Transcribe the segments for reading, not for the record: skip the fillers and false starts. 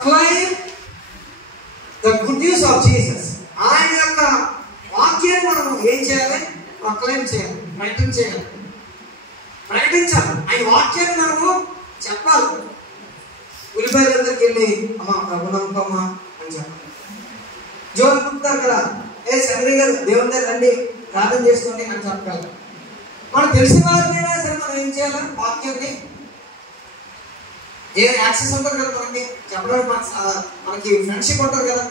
proclaim the good news of Jesus. ఆయన యొక్క వాక్యాన్ని మనం ఏం చేయాలి? ప్రొక్లైమ్ చేయాలి, ప్రకటించాలి. ఆయన వాక్యాన్ని మనము చెప్పాలి. ఉల్లిపాయల దగ్గరికి వెళ్ళి అమ్మా ప్రభు నమ్మకమ్మా అని చెప్పాలి. జోన్ పుట్టారు కదా, చంద్రి గారు దేవుని దగ్గర రండి ప్రార్థన చేసుకోండి అని చెప్పగలరు. మనకు తెలిసిన వారినైనా సరే మనం ఏం చేయాలి? వాక్యాన్ని ఏ యాక్సెస్ ఉంటుంది కదా మనకి చెప్పడానికి, మనకి ఫ్రెండ్షిప్ ఉంటుంది కదా.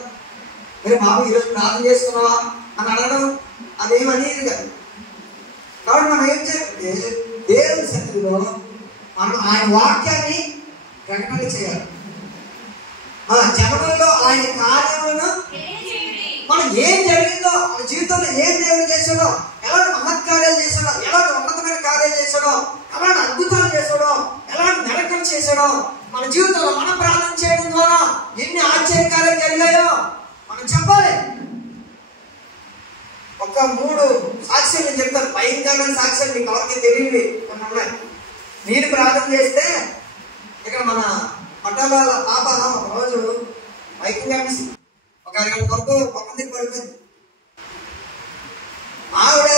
మరి బాబు ఈరోజు ప్రార్థన చేసుకున్నావా అని అడగడం అదేమనేది కదా. కాబట్టి మనం ఏం చేయాలి? దేవుని సన్నిధిలో మనం ఆయన వాక్యాన్ని ప్రకటన చేయాలి. జగములలో ఆయన కార్యములను మనం ఏం జరిగిందో, మన జీవితంలో ఏం దేవుడు చేశాడో, ఎలాంటి మహత్కార్యాలు చేశాడో, ఎలాంటి ఉన్నతమైన కార్యాలు చేశాడో, ఎలాంటి అద్భుతాలు చేశాడో, ఎలాంటి నరకం చేశాడో, మన జీవితంలో మనం ప్రార్థన చేయడం ద్వారా ఎన్ని ఆశ్చర్యకార్యాలు జరిగాయో మనం చెప్పాలి. ఒక 3 సాక్ష్యాలు నేను చెప్తాను. భయంకరమైన సాక్ష్యాలు మీకు ఎవరికి తెలియదు కొన్ని ఉన్నాయి. నేను ప్రార్థన చేస్తే ఇక్కడ మన పట్టాల పాప ఒక రోజు బైకింగ్ కలిసి ఒక 2 గంటల వరకు పక్కన పడుతుంది. ఆవిడ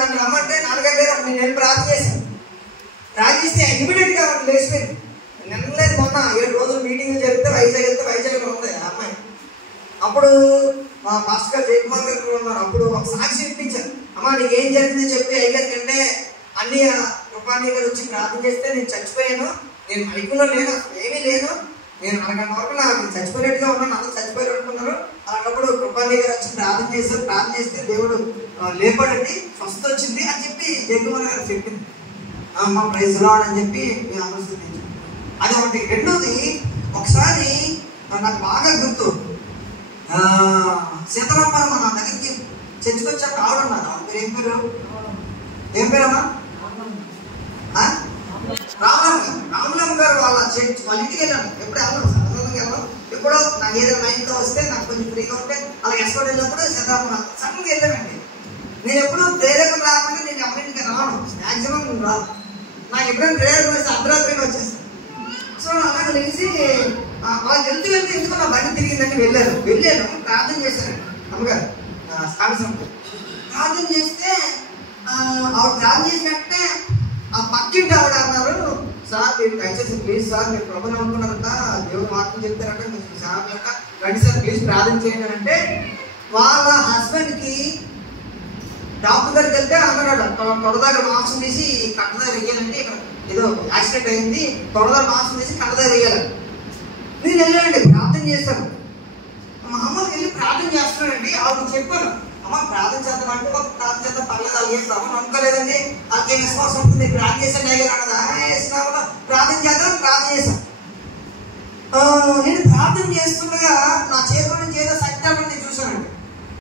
నన్ను రమ్మంటే 4 గంటలు నేను ప్రార్థన చేశాను. ప్రార్థన చేస్తే ఇమీడియట్ గా లేచిపోయింది. నిన్నలేదు మొన్న 7 రోజులు మీటింగ్ జరిగితే వైజాగ్ వెళ్తే వైజాగ్లో ఉంది ఆ అమ్మాయి. అప్పుడు మా మాస్టర్ గారు జయకుమార్ గారు ఉన్నారు. అప్పుడు ఒక సాక్షి ఇప్పించారు. అమ్మా నీకు ఏం జరిగిందని చెప్పి అయ్యారు కంటే అన్ని కృపాణి గారు వచ్చి ప్రార్థన చేస్తే నేను చచ్చిపోయాను, నేను మైకులో లేను, ఏమీ లేను, నేను 2 గంటల వరకు నాకు చచ్చిపోయినట్టుగా ఉన్నాను, అందరూ చచ్చిపోయి అనుకున్నారు. అలాంటప్పుడు కృపాణి గారు వచ్చి ప్రార్థన చేశారు. ప్రార్థన చేస్తే దేవుడు లేపడండి, స్వస్థ వచ్చింది అని చెప్పి జయకుమార్ గారు చెప్పింది. అమ్మ ప్రైజ్ లార్డ్ అని చెప్పి నేను అనుసరించాను. అది ఒకటి. రెండోది, ఒకసారి నాకు బాగా గుర్తు, సీతారామపురం మన దగ్గరికి చర్చకొచ్చాక ఆవిడన్నారు. మీరు ఏం పేరు? ఏం పేరమ్మా? రామలమ్మ గారు వాళ్ళ ఇంటికి వెళ్ళాను. ఎప్పుడు వెళ్ళను, సడన్గా వెళ్ళను. ఎప్పుడో నాకు ఏదైనా మైండ్తో వస్తే నాకు కొంచెం ఫ్రీగా ఉంటే అలా ఎక్స్పోర్ట్ వెళ్ళినప్పుడు సీతారామపురం సడన్గా వెళ్ళానండి. నేను ఎప్పుడు ప్రేరేపణ రాకుండా నేను ఎవరింటికి రాను, మ్యాక్సిమం రాను. నాకు ఎప్పుడైనా ప్రేరేపణ వస్తే అర్ధరాత్రిగా వచ్చేస్తాను. సో అలాగే తెలిసి వాళ్ళు వెళ్తూ ఎందుకు నా బండి తిరిగిందని వెళ్ళాను ప్రార్థన చేశానండి. అమ్మగారు ప్రార్థన చేస్తే ఆవిడ ప్రార్థన చేసినట్టే ఆ పక్కింటి ఆవిడ అన్నారు, సార్ మీరు దయచేసి ప్లీజ్ సార్ మీరు ప్రభుని అనుకున్నారంట, దేవుడు వాక్యం చెప్తారంట, మీరు సార్ రండి సార్ ప్లీజ్ ప్రార్థన చేయండి అంటే, వాళ్ళ హస్బెండ్కి డాక్టర్ దగ్గరికి వెళ్తే అన్నాడు తొడదాగా మాంసం తీసి కట్ట దగ్గర వెయ్యాలంటే, ఇక్కడ ఏదో యాక్సిడెంట్ అయింది, తొడదాగా మాంసం తీసి కట్ట దగ్గర వెయ్యాలండి. నేను వెళ్ళానండి, ప్రార్థన చేశాను. మా అమ్మకి వెళ్ళి ప్రార్థన చేస్తున్నానండి. ఆవిడ చెప్పాను, అమ్మ ప్రార్థన చేద్దాం అంటే ఒక ప్రార్థన చేద్దాం పర్లేదు, అది చేస్తాము నమ్మకలేదండి, అది విశ్వాసం ఉంటుంది, ప్రార్థన చేశాను అయ్యారు ప్రార్థన చేద్దాం ప్రార్థన చేశాను. నేను ప్రార్థన చేస్తుండగా నా చేతిలో నుంచి ఏదో సత్యాన్ని నేను చూశానండి.